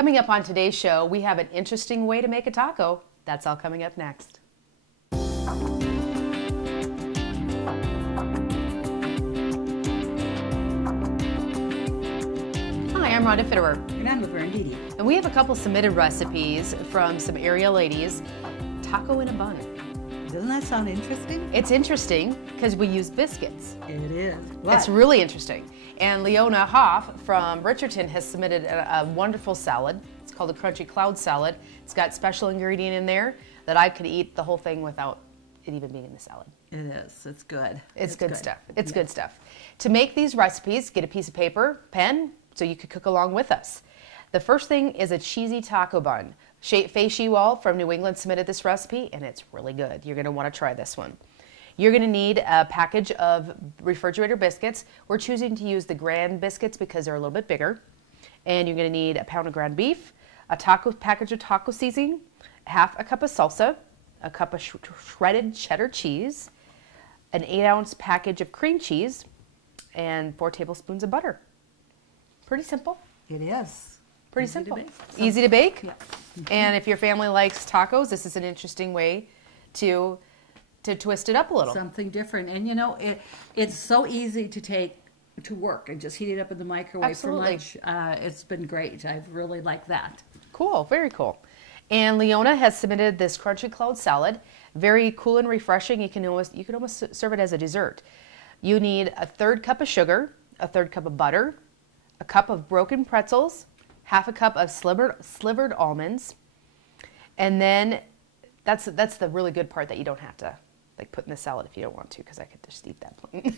Coming up on today's show, we have an interesting way to make a taco. That's all coming up next. Hi, I'm Rhonda Fitterer. And I'm Laverne Didi. And we have a couple submitted recipes from some area ladies. Taco in a bun. Doesn't that sound interesting? It's interesting because we use biscuits. It is. It's really interesting. And Leona Hoff from Richardson has submitted a wonderful salad. It's called a Crunchy Cloud Salad. It's got special ingredient in there that I could eat the whole thing without it even being in the salad. It is. It's good. It's good stuff. It's good stuff. To make these recipes, get a piece of paper, pen, so you could cook along with us. The first thing is a cheesy taco bun. Faye Shewall from New England submitted this recipe, and it's really good. You're going to want to try this one. You're going to need a package of refrigerator biscuits. We're choosing to use the Grand biscuits because they're a little bit bigger. And you're going to need a pound of ground beef, a package of taco seasoning, half a cup of salsa, a cup of shredded cheddar cheese, an 8-ounce package of cream cheese, and 4 tablespoons of butter. Pretty simple. It is. Pretty simple. Easy to bake. Yeah. And if your family likes tacos, this is an interesting way to twist it up a little. Something different. And you know, it's so easy to take to work and just heat it up in the microwave for lunch. It's been great. I've really liked that. Cool. Very cool. And Leona has submitted this Crunchy Cloud Salad. Very cool and refreshing. You can almost serve it as a dessert. You need a 1/3 cup of sugar, a 1/3 cup of butter, a cup of broken pretzels, half a cup of slivered almonds, and then that's the really good part that you don't have to like put in the salad if you don't want to, because I could just eat that plain.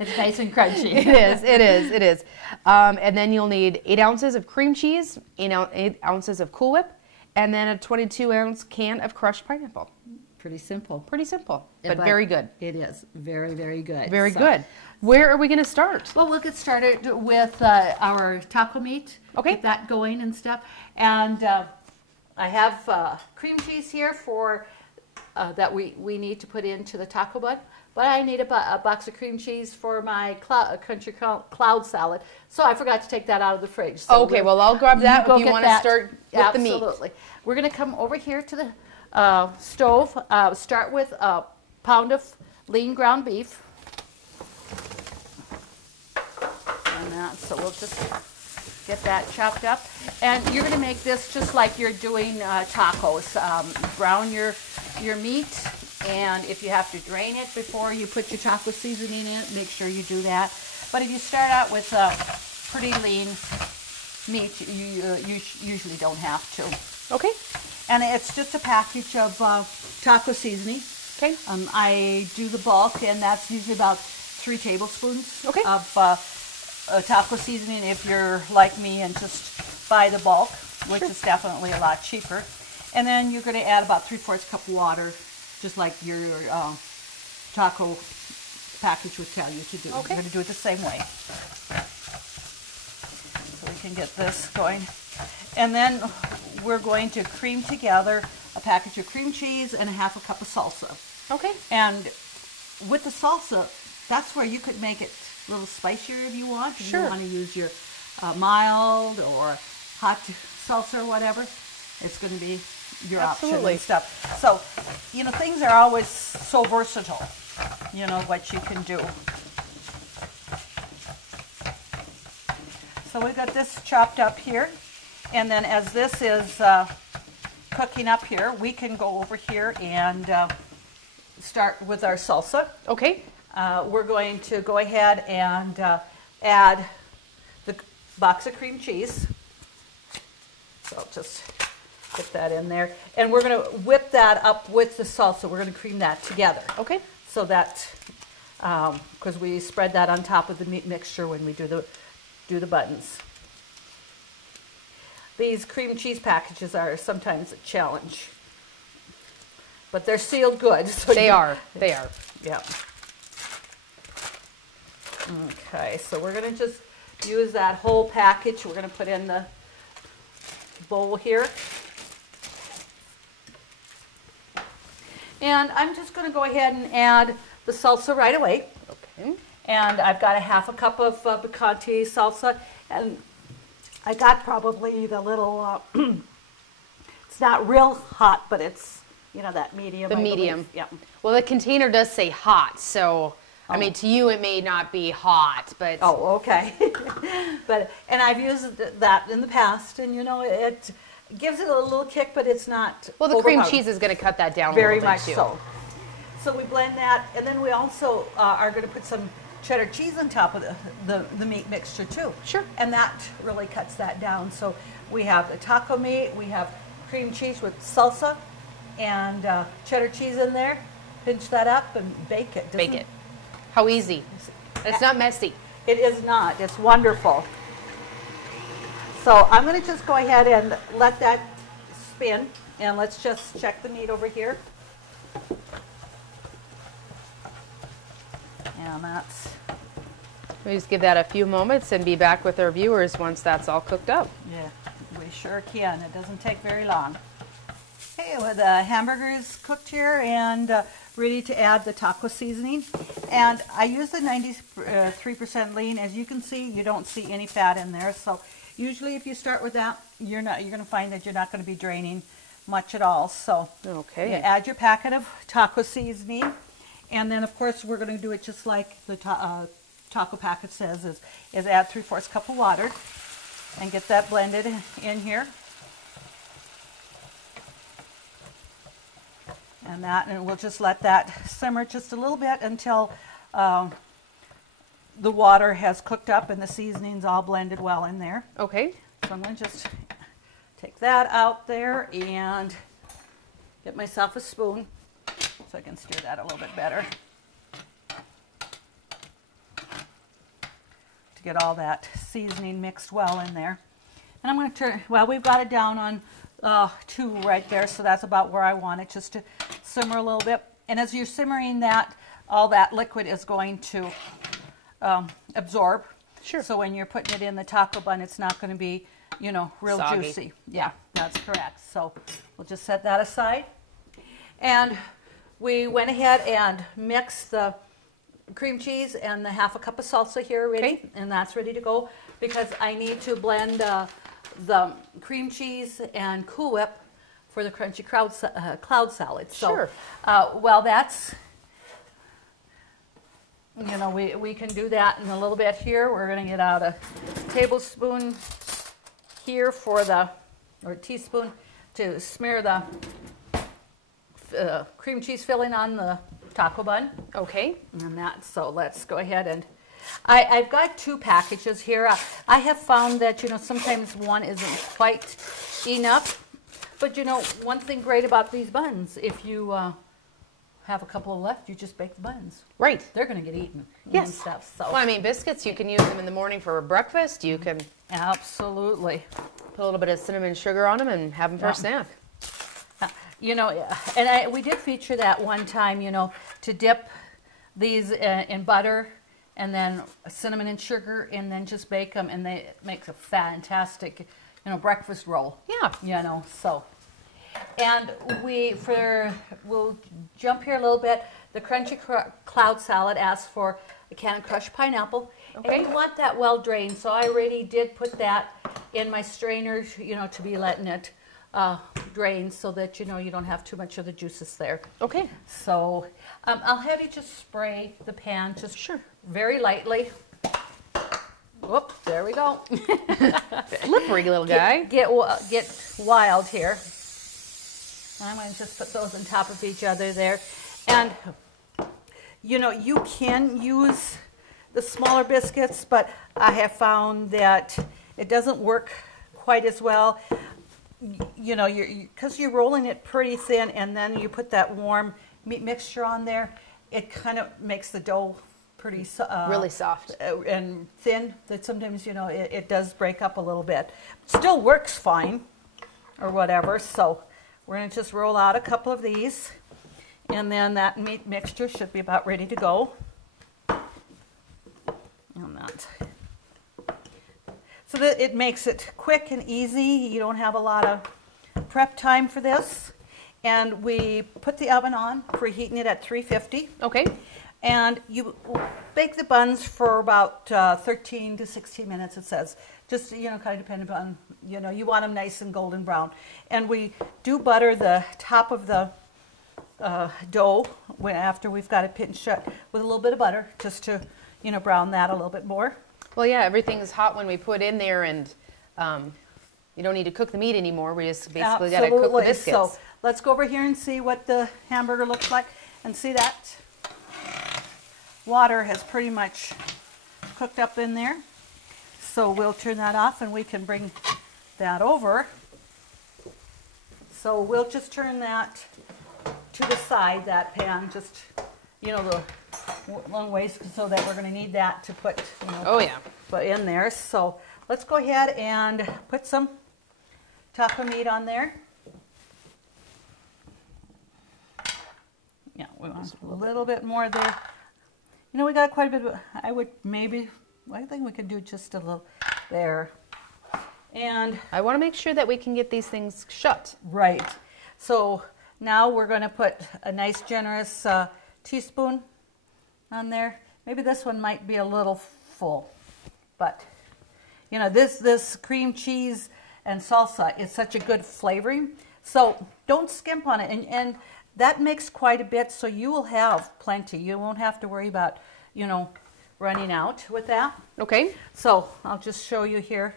It's nice and crunchy. It is. And then you'll need 8 ounces of cream cheese, 8 ounces of Cool Whip, and then a 22-ounce can of crushed pineapple. Pretty simple. Pretty simple, but very good. It is. Very, very good. Very good. Where are we going to start? Well, we'll get started with our taco meat. Okay. Get that going and stuff. And I have cream cheese here for that we need to put into the taco bun. But I need a box of cream cheese for my Country Cloud Salad. So I forgot to take that out of the fridge. So okay, well, I'll grab that if you want to start with the meat. Absolutely. We're going to come over here to the stove. Start with a pound of lean ground beef. And that, so we'll just get that chopped up. And you're going to make this just like you're doing tacos. Brown your meat, and if you have to drain it before you put your taco seasoning in it, make sure you do that. But if you start out with pretty lean meat, you usually don't have to. Okay. And it's just a package of taco seasoning. Okay. I do the bulk, and that's usually about 3 tablespoons okay. of taco seasoning if you're like me and just buy the bulk, which is definitely a lot cheaper. And then you're going to add about 3/4 cup of water, just like your taco package would tell you to do. Okay. You're going to do it the same way. So we can get this going. And then we're going to cream together a package of cream cheese and a 1/2 cup of salsa. Okay. And with the salsa, that's where you could make it a little spicier if you want. If you want to use your mild or hot salsa or whatever, it's going to be your option and stuff. So, you know, things are always so versatile, you know, what you can do. So we've got this chopped up here. And then as this is cooking up here, we can go over here and start with our salsa. Okay. We're going to go ahead and add the box of cream cheese. So I'll just get that in there. And we're going to whip that up with the salsa. We're going to cream that together. Okay. So that, because we spread that on top of the meat mixture when we do the buttons. These cream cheese packages are sometimes a challenge, but they're sealed good. So they are. Yeah. Okay, so we're going to just use that whole package. We're going to put in the bowl here. And I'm just going to go ahead and add the salsa right away. Okay. And I've got a 1/2 cup of picante salsa, and I got probably the little, it's not real hot, but it's, you know, that medium. The I believe. medium. Yeah. Well, the container does say hot, so I mean, to you it may not be hot, but Oh, okay. And I've used that in the past, and you know, it gives it a little kick, but it's not. well, the cream overpowering. cheese is going to cut that down Very a little much bit too. so. So we blend that, and then we also are going to put some cheddar cheese on top of the meat mixture too. Sure. And that really cuts that down. So we have the taco meat, we have cream cheese with salsa, and cheddar cheese in there. Pinch that up and bake it. Bake it. How easy. It's not messy. It is not. It's wonderful. So I'm going to just go ahead and let that spin, and let's just check the meat over here. And that's, We just give that a few moments and be back with our viewers once that's all cooked up. yeah, we sure can. It doesn't take very long. Okay, well, the hamburger's cooked here and ready to add the taco seasoning. And I use the 93% lean. As you can see, you don't see any fat in there. So usually if you start with that, you're going to find that you're not going to be draining much at all. So Okay. you add your packet of taco seasoning. And then, of course, we're going to do it just like the taco packet says, is add 3/4 cup of water and get that blended in here. And we'll just let that simmer just a little bit until the water has cooked up and the seasoning's all blended well in there. Okay. So I'm going to just take that out there and get myself a spoon so I can stir that a little bit better to get all that seasoning mixed well in there. And I'm going to turn, well, we've got it down on 2 right there, so that's about where I want it, just to simmer a little bit. And as you're simmering that, all that liquid is going to absorb. Sure. So when you're putting it in the taco bun, it's not going to be, you know, real Soggy. juicy. Yeah, that's correct. So we'll just set that aside. And we went ahead and mixed the cream cheese and the 1/2 cup of salsa here already. Okay. And that's ready to go because I need to blend the cream cheese and Cool Whip for the crunchy cloud salad. So, Sure. well, that's, you know, we can do that in a little bit here. We're going to get out a tablespoon here for or a teaspoon to smear the cream cheese filling on the taco bun. Okay. And that, so let's go ahead and, I've got 2 packages here. I have found that, you know, sometimes one isn't quite enough. But, you know, one thing great about these buns, if you have a couple left, you just bake the buns. Right. They're going to get eaten Yes. and stuff. So Well, I mean, biscuits, you can use them in the morning for breakfast. You can absolutely. put a little bit of cinnamon sugar on them and have them for a snack. You know, and we did feature that one time, you know, to dip these in butter and then cinnamon and sugar and then just bake them, and it makes a fantastic, you know, breakfast roll. Yeah. You know, so. And we'll jump here a little bit. The crunchy cloud salad asks for a can of crushed pineapple. Okay. And you want that well drained, so I already did put that in my strainer, you know, to be letting it drain so that, you know, you don't have too much of the juices there. Okay. So I'll have you just spray the pan just very lightly. Whoop, there we go. Slippery little guy. Get wild here. I'm going to just put those on top of each other there. And, you know, you can use the smaller biscuits, but I have found that it doesn't work quite as well. You know, because you're rolling it pretty thin, and then you put that warm meat mixture on there, it kind of makes the dough pretty Really soft. and thin, that sometimes, you know, it does break up a little bit. Still works fine or whatever. So we're going to just roll out a couple of these, and then that meat mixture should be about ready to go. And that. So that it makes it quick and easy. You don't have a lot of prep time for this. And we put the oven on, preheating it at 350. Okay. And you bake the buns for about 13 to 16 minutes, it says. Just, kind of depending on, you want them nice and golden brown. And we do butter the top of the dough after we've got it pinched shut with a little bit of butter, just to, brown that a little bit more. Well, yeah, everything's hot when we put in there, and you don't need to cook the meat anymore. We just basically got to cook the biscuits. So let's go over here and see what the hamburger looks like, and see that water has pretty much cooked up in there. So we'll turn that off and we can bring that over. So we'll just turn that to the side, that pan, just, the long ways, so that we're going to need that to put, oh yeah, put in there. So let's go ahead and put some taco meat on there. Yeah, we want a little bit more there. We got quite a bit of, I think we could do just a little there. And I want to make sure that we can get these things shut. Right. So now we're going to put a nice generous teaspoon on there. Maybe this one might be a little full, but this cream cheese and salsa is such a good flavoring. So don't skimp on it, and that makes quite a bit, so you will have plenty. You won't have to worry about, running out with that. Okay. So I'll just show you here.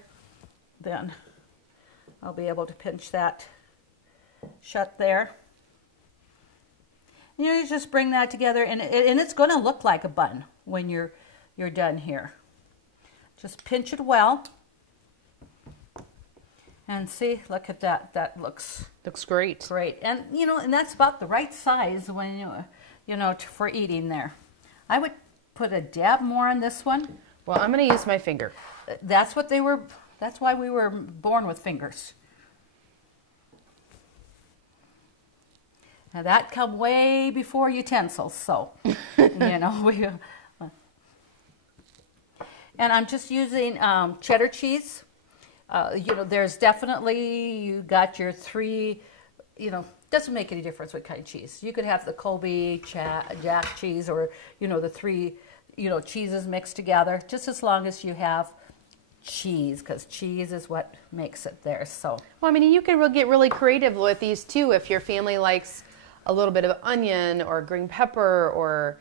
Then I'll be able to pinch that shut there. And you just bring that together, and it's going to look like a bun when you're done here. Just pinch it well. And see, look at that. That looks great. Great. And and that's about the right size when for eating there. I would put a dab more on this one. Well, I'm going to use my finger. That's why we were born with fingers. Now that come way before utensils, so and I'm just using cheddar cheese. There's definitely, you got your three, doesn't make any difference what kind of cheese. You could have the Colby, Jack cheese, or, the three, cheeses mixed together, just as long as you have cheese, because cheese is what makes it there. So, well, I mean, you can get really creative with these too. If your family likes a little bit of onion or green pepper or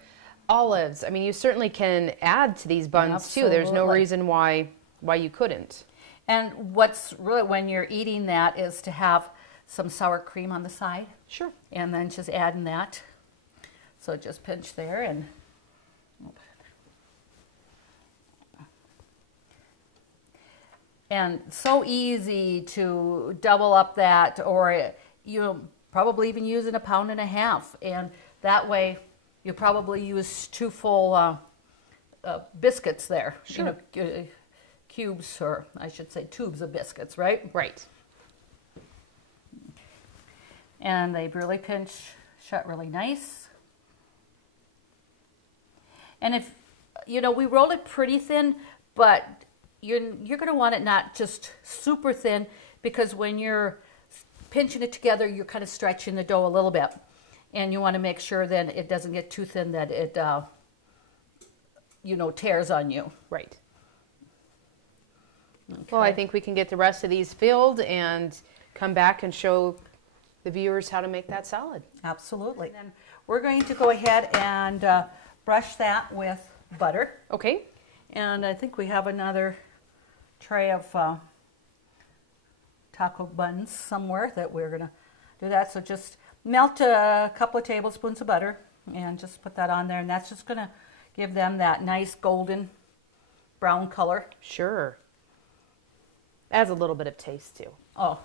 olives, I mean, you certainly can add to these buns Absolutely. too. There's no reason why you couldn't. And what's really, when you're eating that, is to have some sour cream on the side. Sure. And then just adding that. So just pinch there and so easy to double up that, or probably even using 1.5 pounds, and that way you probably use 2 full biscuits there. Sure. Cubes, or I should say tubes of biscuits, right? Right. And they really pinch shut really nice. And if, we rolled it pretty thin, but you're going to want it not just super thin, because when you're pinching it together, you're kind of stretching the dough a little bit. And you want to make sure then it doesn't get too thin that it, tears on you. Right. Okay. Well, I think we can get the rest of these filled and come back and show the viewers how to make that salad. Absolutely. And then we're going to go ahead and brush that with butter. Okay. And I think we have another tray of taco buns somewhere that we're going to do that. So just melt a couple of tablespoons of butter and just put that on there. And that's just going to give them that nice golden brown color. Sure. Adds a little bit of taste too. Oh,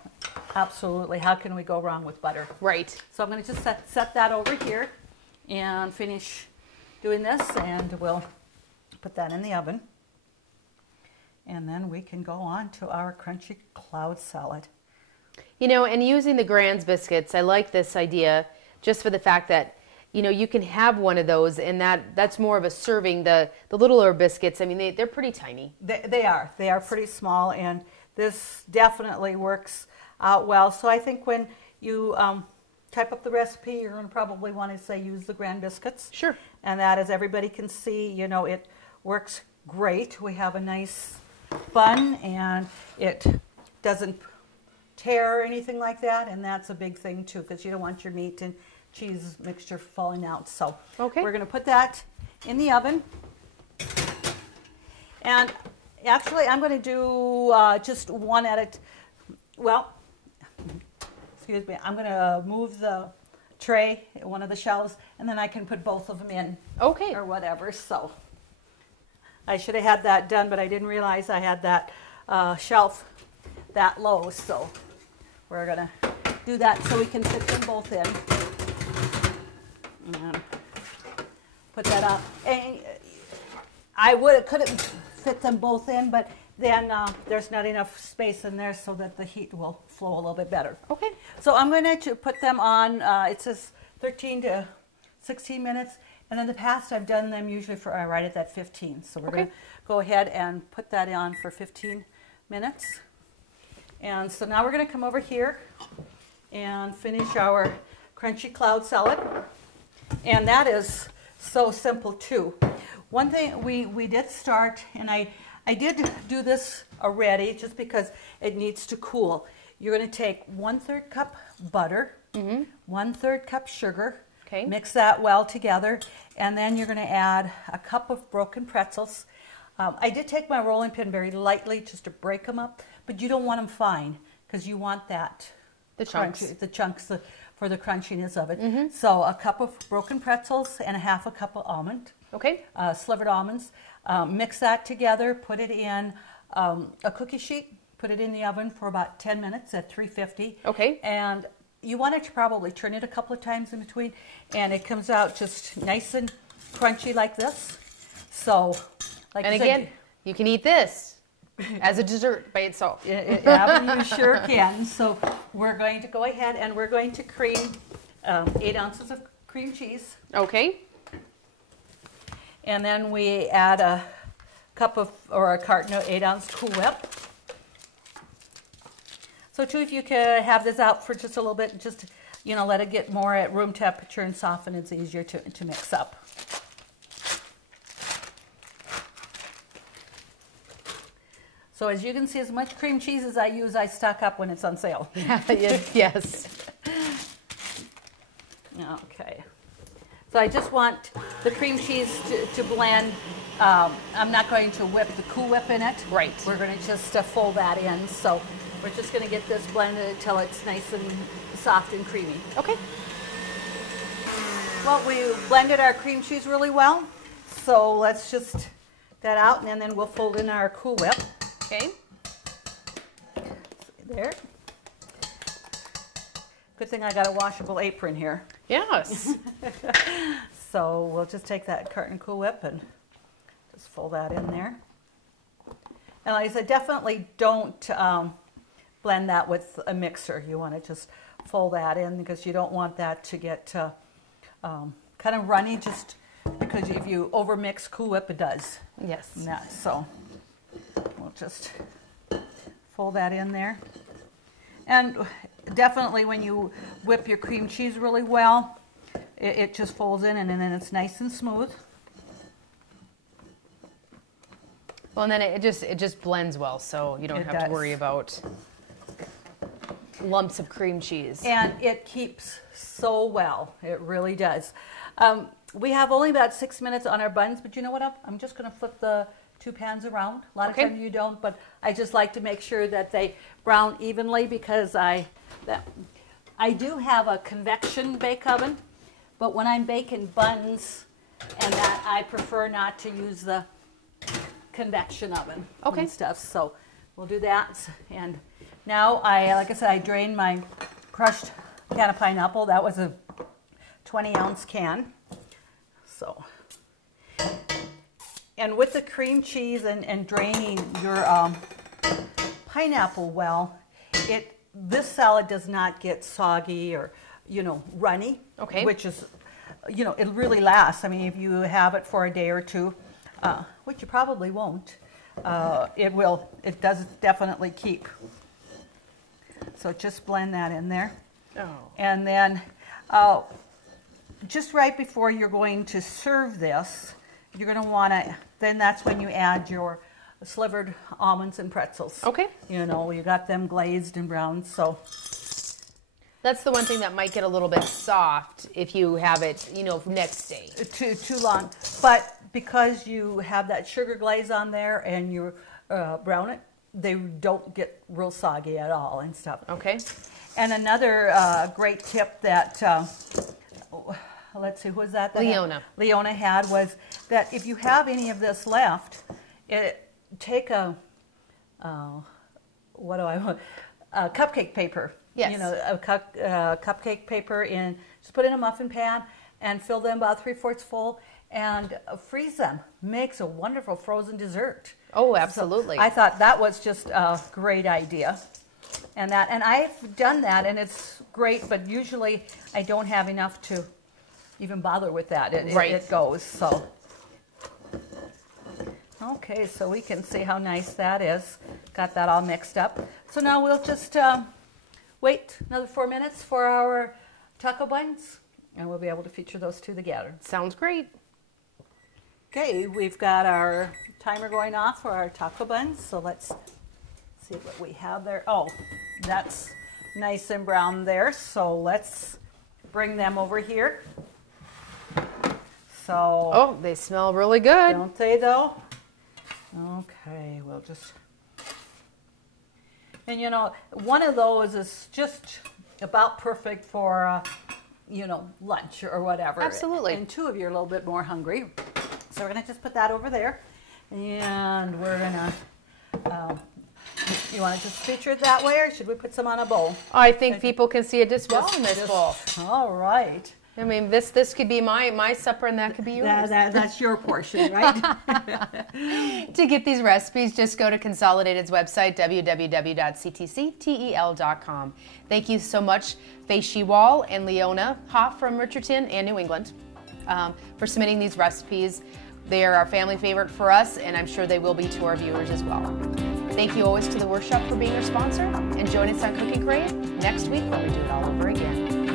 absolutely. How can we go wrong with butter? Right. So I'm going to just set that over here and finish doing this, and we'll put that in the oven. And then we can go on to our crunchy cloud salad. And using the Grands biscuits, I like this idea just for the fact that, you can have one of those, and that's more of a serving. The littler biscuits, I mean, they're pretty tiny. They are pretty small, and this definitely works out well. So I think when you type up the recipe, you're going to probably want to say use the Grand biscuits. Sure. And that, as everybody can see, you know, it works great. We have a nice bun, and it doesn't tear or anything like that, and that's a big thing too, because you don't want your meat and cheese mixture falling out. So Okay. we're going to put that in the oven. And actually, I'm going to do just one at a well, excuse me, I'm going to move the tray, one of the shelves, and then I can put both of them in Okay. or whatever. So I should have had that done, but I didn't realize I had that shelf that low. So we're going to do that so we can fit them both in. And put that up. And I couldn't fit them both in, but then there's not enough space in there so that the heat will flow a little bit better. Okay. So I'm going to put them on, it says 13 to 16 minutes, and in the past I've done them usually for right at that 15. So we're going to go ahead and put that on for 15 minutes. And so now we're going to come over here and finish our crunchy cloud salad. And that is so simple too. One thing we did start, and I did do this already just because it needs to cool. You're going to take 1/3 cup butter, 1/3 cup sugar, mix that well together, and then you're going to add a cup of broken pretzels. I did take my rolling pin very lightly just to break them up, but you don't want them fine because you want that the chunks for the crunchiness of it. So a cup of broken pretzels and a 1/2 cup of almond. Okay. Slivered almonds. Mix that together, put it in a cookie sheet, put it in the oven for about 10 minutes at 350. Okay. And you want to probably turn it a couple of times in between, and it comes out just nice and crunchy like this. So, like And I again, said, you can eat this as a dessert by itself. Yeah, you sure can. So we're going to go ahead and we're going to cream 8 ounces of cream cheese. Okay. And then we add a cup of, or a carton of 8-ounce Cool Whip. So too, if you could have this out for just a little bit, just, you know, let it get more at room temperature and soften, it's easier to mix up. So as you can see, as much cream cheese as I use, I stock up when it's on sale. Yes. Okay. So I just want the cream cheese to blend. I'm not going to whip the Cool Whip in it. Right. We're going to just fold that in. So we're just going to get this blended until it's nice and soft and creamy. Okay. Well, we blended our cream cheese really well. So let's just that out, and then we'll fold in our Cool Whip. Okay. There. Good thing I got a washable apron here. Yes. So we'll just take that carton Cool Whip and just fold that in there. And like I said, definitely don't blend that with a mixer. You want to just fold that in because you don't want that to get kind of runny, just because if you overmix Cool Whip, it does. Yes. That. So we'll just fold that in there. And definitely when you whip your cream cheese really well, it just folds in and then it's nice and smooth. Well, and then it just blends well, so you don't have to worry about lumps of cream cheese. And it keeps so well. It really does. We have only about 6 minutes on our buns, but you know what? I'm just going to flip the 2 pans around. A lot of times you don't, but I just like to make sure that they brown evenly because I do have a convection bake oven, but when I'm baking buns and that, I prefer not to use the convection oven and stuff. So we'll do that. And now like I said, I drained my crushed can of pineapple. That was a 20-ounce can. So, and with the cream cheese and draining your pineapple well, this salad does not get soggy or, runny. Okay. Which is, it really lasts. I mean, if you have it for a day or two, which you probably won't, it does definitely keep. So just blend that in there. Oh. And then just right before you're going to serve this, you're going to want to, then that's when you add your slivered almonds and pretzels. Okay. You know, you got them glazed and browned, so. That's the one thing that might get a little bit soft if you have it, you know, next day. Too long. But because you have that sugar glaze on there and you brown it, they don't get real soggy at all and stuff. Okay. And another great tip that, let's see, who was that? Leona had was that if you have any of this left, take a cupcake paper. Yes. You know, a cupcake paper just put in a muffin pan and fill them about 3/4 full and freeze them. Makes a wonderful frozen dessert. Oh, absolutely. So I thought that was just a great idea. And I've done that and it's great, but usually I don't have enough to even bother with that. It goes, so. Okay, so we can see how nice that is. Got that all mixed up. So now we'll just wait another 4 minutes for our taco buns, and we'll be able to feature those two together. Sounds great. Okay, we've got our timer going off for our taco buns, so let's see what we have there. Oh, that's nice and brown there, so let's bring them over here. So. Oh, they smell really good. Don't they, though? Okay, we'll just... And, you know, one of those is just about perfect for, you know, lunch or whatever. Absolutely. And two of you are a little bit more hungry. So we're going to just put that over there. And we're going to... you want to just feature it that way, or should we put some on a bowl? I think people can see it just well in this bowl. All right. I mean, this could be my supper, and that could be yours. That's your portion, right? To get these recipes, just go to Consolidated's website, www.ctctel.com. Thank you so much, Fei Shi Wall and Leona Hoff from Richardson and New England for submitting these recipes. They are our family favorite for us, and I'm sure they will be to our viewers as well. Thank you always to the Workshop for being our sponsor, and join us on Cooking Crave next week when we do it all over again.